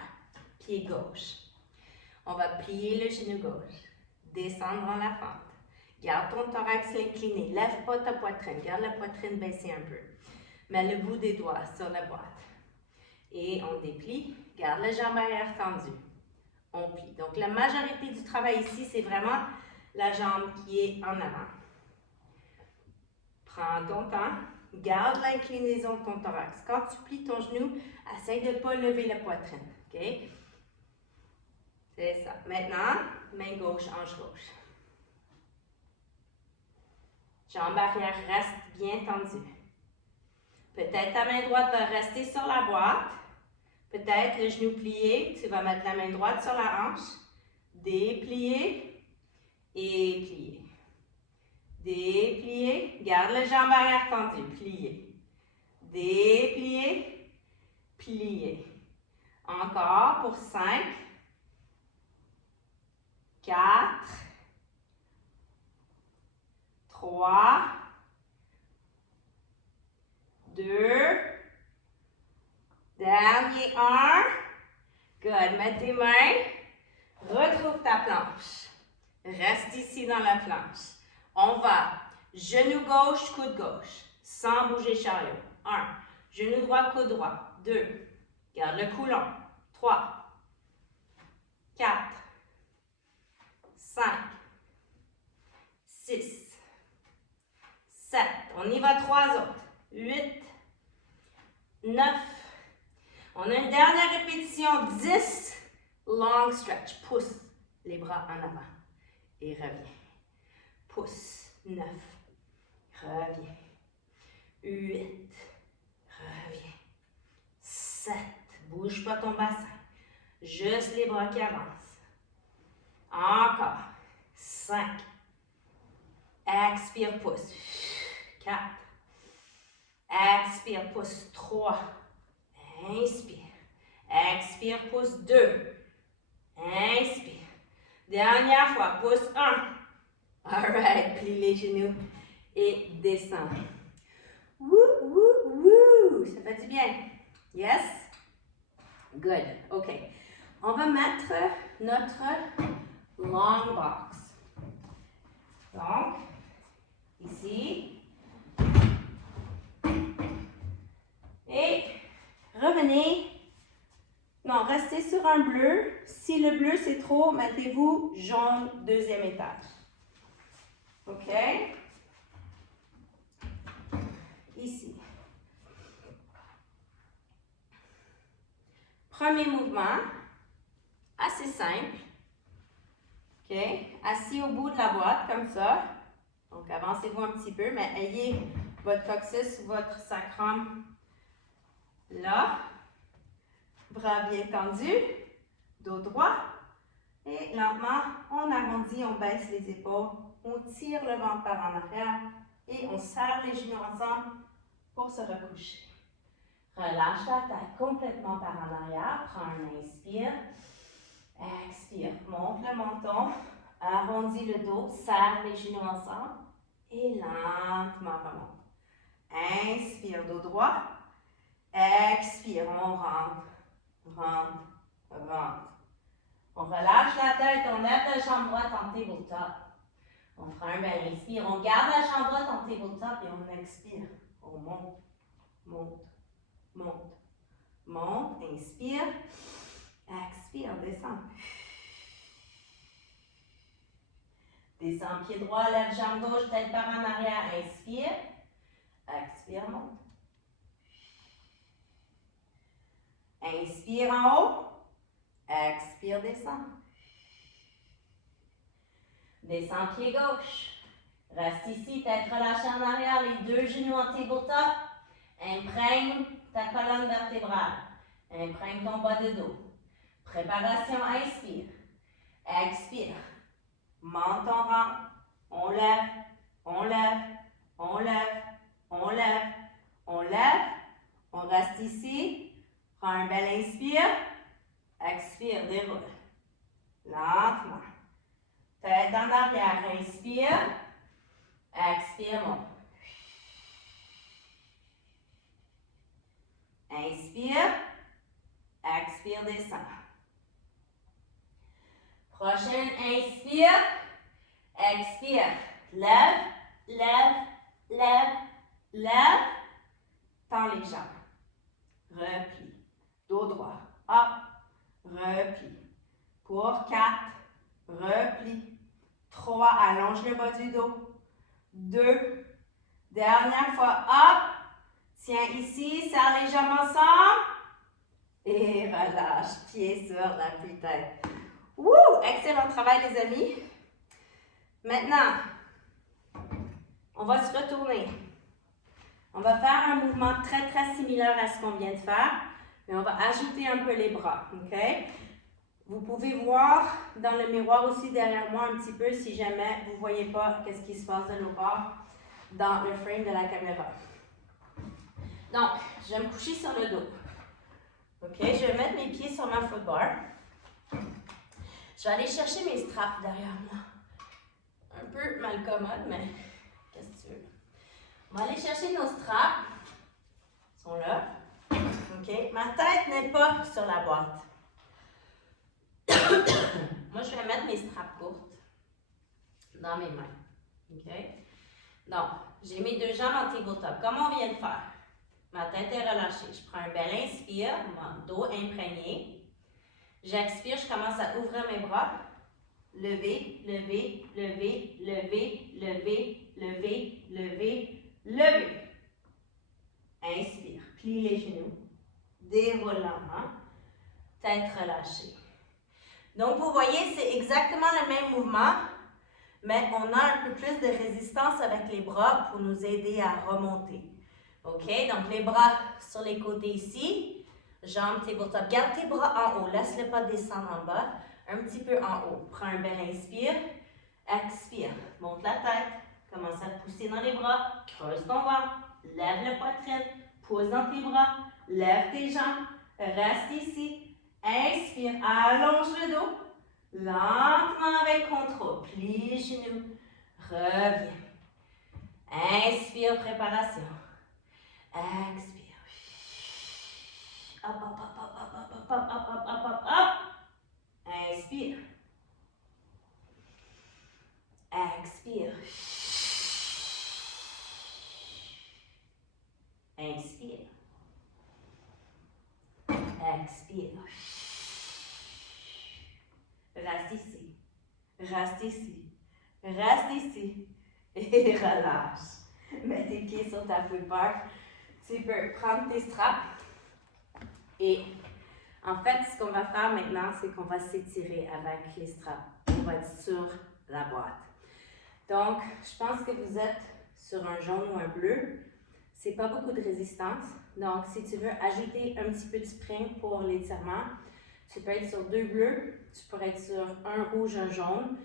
Pied gauche. On va plier le genou gauche. Descendre dans la fente. Garde ton thorax incliné. Lève pas ta poitrine. Garde la poitrine baissée un peu. Mets le bout des doigts sur la boîte. Et on déplie. Garde les jambes arrière tendues. On plie. Donc, la majorité du travail ici, c'est vraiment la jambe qui est en avant. Prends ton temps. Garde l'inclinaison de ton thorax. Quand tu plies ton genou, essaye de ne pas lever la poitrine. OK? C'est ça. Maintenant, main gauche, hanche gauche. Jambe arrière reste bien tendue. Peut-être ta main droite va rester sur la boîte. Peut-être le genou plié. Tu vas mettre la main droite sur la hanche. Déplier et plier. Déplier. Garde le jambe arrière tendue. Plier. Déplier. Plier. Encore pour 5, 4, 3, 2, dernier 1. Good. Mets tes mains. Retrouve ta planche. Reste ici dans la planche. On va genou gauche, coude gauche, sans bouger chariot. 1. Genou droit, coude droit. 2. Garde le cou long. 3. 4. 5. 6. 7. On y va 3 autres. 8. 9. On a une dernière répétition. 10. Long stretch. Pousse les bras en avant. Et reviens. Pousse. 9. Reviens. 8. Reviens. 7. Bouge pas ton bassin. Juste les bras qui avancent. Encore. 5. Expire, pousse. 4. Expire, pousse. 3. Inspire. Expire, pousse. 2. Inspire. Dernière fois, pousse 1. Alright, plie les genoux et descends. Woo, woo, woo. Ça fait du bien. Yes? Good. OK. On va mettre notre long box. Donc, ici. Et revenez. Non, restez sur un bleu. Si le bleu c'est trop, mettez-vous jaune, deuxième étage. OK? Ici. Premier mouvement, assez simple. OK? Assis au bout de la boîte, comme ça. Donc, avancez-vous un petit peu, mais ayez votre coccyx ou votre sacrum là. Bras bien tendus, dos droit. Et lentement, on arrondit, on baisse les épaules. On tire le ventre par en arrière et on serre les genoux ensemble pour se recoucher. Relâche la tête complètement par en arrière. Prends un inspire. Expire. Monte le menton. Arrondis le dos. Serre les genoux ensemble. Et lentement remonte. Inspire, dos droit. Expire, on rentre. Rentre. Rentre. On relâche la tête. On lève la jambe droite en tabletop. On prend un bel inspire. On garde la jambe droite en tabletop et on expire. On monte. Monte. Monte. Monte. Inspire. Expire. Descend. Descends pied droit, lève jambe gauche, tête par en arrière. Inspire. Expire, monte. Inspire en haut. Expire, descend. Descends pied gauche. Reste ici, tête relâchée en arrière, les deux genoux en tabletop. Imprègne ta colonne vertébrale. Imprègne ton bas de dos. Préparation, inspire. Expire. Monte ton ventre. On lève, on lève, on lève, on lève, on lève. On reste ici. Prends un bel inspire. Expire, déroule. Lentement. Tête en arrière, inspire. Expire, monte. Inspire. Expire, descend. Prochaine, inspire. Expire. Lève, lève, lève, lève. Tends les jambes. Replie. Dos droit. Hop. Replie. Pour 4. Replie. 3. Allonge le bas du dos. 2. Dernière fois. Hop. Tiens ici. Serre les jambes ensemble. Et relâche. Pied sur l'appui tête. Wouh! Excellent travail, les amis. Maintenant, on va se retourner. On va faire un mouvement très, très similaire à ce qu'on vient de faire, mais on va ajouter un peu les bras, OK? Vous pouvez voir dans le miroir aussi derrière moi un petit peu si jamais vous ne voyez pas qu'est-ce qui se passe de l'autre bord dans le frame de la caméra. Donc, je vais me coucher sur le dos. OK? Je vais mettre mes pieds sur ma footbar. Je vais aller chercher mes straps derrière moi. Un peu malcommode, mais qu'est-ce que tu veux? On va aller chercher nos straps. Ils sont là. OK? Ma tête n'est pas sur la boîte. Moi, je vais mettre mes straps courtes dans mes mains. OK? Donc, j'ai mes deux jambes en tabletop, comme on vient de faire. Ma tête est relâchée. Je prends un bel inspire, mon dos imprégné. J'expire, je commence à ouvrir mes bras. Lever, lever, lever, lever, lever, lever, lever, lever. Inspire, plie les genoux. Déroule lentement. Tête relâchée. Donc, vous voyez, c'est exactement le même mouvement, mais on a un peu plus de résistance avec les bras pour nous aider à remonter. OK? Donc, les bras sur les côtés ici. Jambes tabletop. Garde tes bras en haut. Laisse-les pas descendre en bas. Un petit peu en haut. Prends un bel inspire. Expire. Monte la tête. Commence à te pousser dans les bras. Creuse ton ventre. Lève la poitrine. Pousse dans tes bras. Lève tes jambes. Reste ici. Inspire. Allonge le dos. Lentement avec contrôle. Plie les genoux. Reviens. Inspire. Préparation. Expire. Hop, hop, hop, hop, hop, hop, hop, hop, hop, hop, hop, hop. Inspire. Expire. Inspire. Expire. Reste ici. Reste ici. Reste ici. Et relâche. Mets tes pieds sur ta footbar. Tu peux prendre tes straps. Et en fait, ce qu'on va faire maintenant, c'est qu'on va s'étirer avec les straps. On va être sur la boîte. Donc, je pense que vous êtes sur un jaune ou un bleu. C'est pas beaucoup de résistance. Donc, si tu veux ajouter un petit peu de spring pour l'étirement, tu peux être sur 2 bleus, tu pourrais être sur un rouge, un jaune.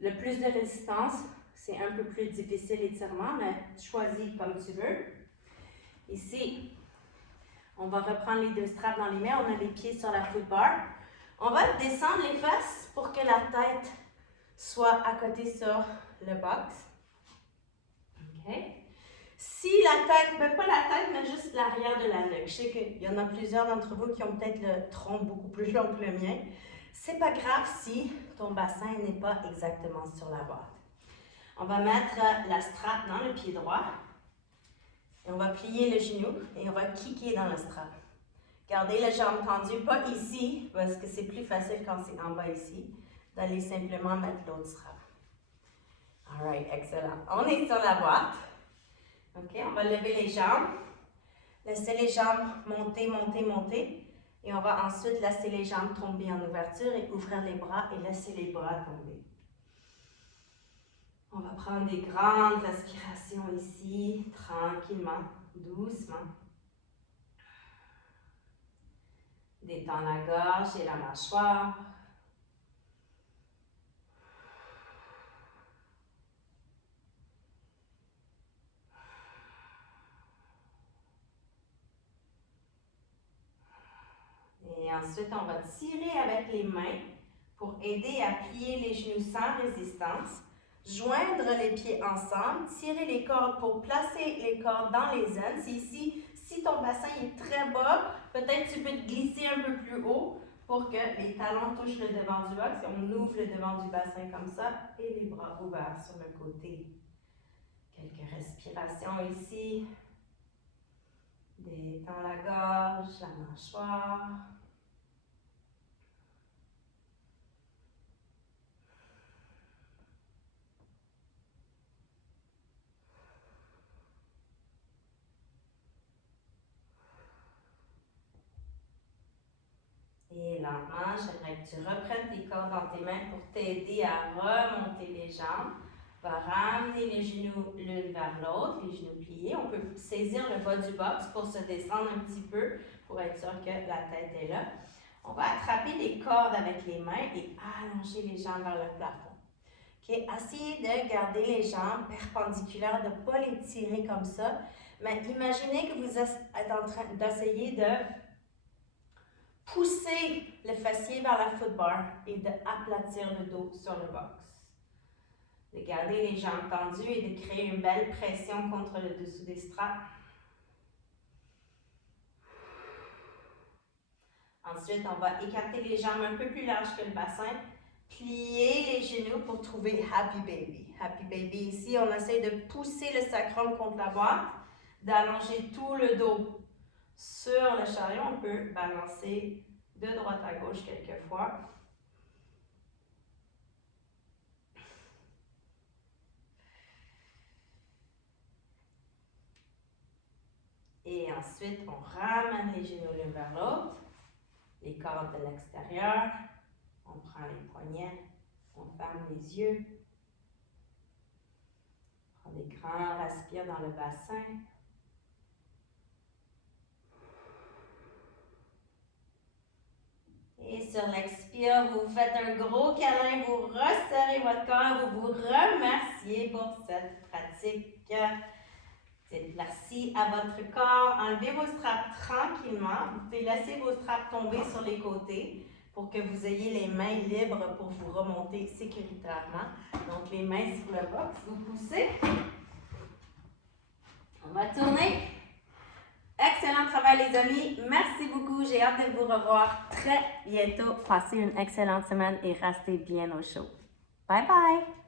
Le plus de résistance, c'est un peu plus difficile l'étirement, mais tu choisis comme tu veux. Ici, on va reprendre les 2 straps dans les mains. On a les pieds sur la footbar. On va descendre les fesses pour que la tête soit à côté sur le box. OK? Si la tête, ben pas la tête, mais juste l'arrière de la nuque. Je sais qu'il y en a plusieurs d'entre vous qui ont peut-être le tronc beaucoup plus long que le mien. C'est pas grave si ton bassin n'est pas exactement sur la boîte. On va mettre la strap dans le pied droit. Et on va plier le genou et on va kicker dans le strap. Gardez les jambes tendues, pas ici, parce que c'est plus facile quand c'est en bas ici, d'aller simplement mettre l'autre strap. All right, excellent. On est sur la boîte. OK, on va lever les jambes. Laisser les jambes monter, monter, monter. Et on va ensuite laisser les jambes tomber en ouverture et ouvrir les bras et laisser les bras tomber. On va prendre des grandes respirations ici, tranquillement, doucement. Détends la gorge et la mâchoire. Et ensuite, on va tirer avec les mains pour aider à plier les genoux sans résistance. Joindre les pieds ensemble, tirer les cordes pour placer les cordes dans les aines. C'est ici, si ton bassin est très bas, peut-être tu peux te glisser un peu plus haut pour que les talons touchent le devant du box. On ouvre le devant du bassin comme ça et les bras ouverts sur le côté. Quelques respirations ici. Détends la gorge, la mâchoire. Et lentement, j'aimerais que tu reprennes tes cordes dans tes mains pour t'aider à remonter les jambes. On va ramener les genoux l'une vers l'autre, les genoux pliés. On peut saisir le bas du box pour se descendre un petit peu pour être sûr que la tête est là. On va attraper les cordes avec les mains et allonger les jambes vers le plafond. Okay? Essayez de garder les jambes perpendiculaires, de ne pas les tirer comme ça. Mais imaginez que vous êtes en train d'essayer de pousser le fessier vers la footbar et d'aplatir le dos sur le box. De garder les jambes tendues et de créer une belle pression contre le dessous des straps. Ensuite, on va écarter les jambes un peu plus larges que le bassin, plier les genoux pour trouver Happy Baby. Happy Baby, ici, on essaie de pousser le sacrum contre la boîte, d'allonger tout le dos. Sur le chariot, on peut balancer de droite à gauche quelques fois. Et ensuite, on ramène les genoux l'un vers l'autre, les cordes de l'extérieur, on prend les poignets, on ferme les yeux, on prend des grands respires dans le bassin. Et sur l'expire, vous faites un gros câlin, vous resserrez votre corps, vous vous remerciez pour cette pratique. Dites merci à votre corps. Enlevez vos straps tranquillement. Vous pouvez laisser vos straps tomber sur les côtés pour que vous ayez les mains libres pour vous remonter sécuritairement. Donc, les mains sur le box, vous poussez. On va tourner. Excellent travail, les amis. Merci beaucoup. J'ai hâte de vous revoir très bientôt. Passez une excellente semaine et restez bien au chaud. Bye bye!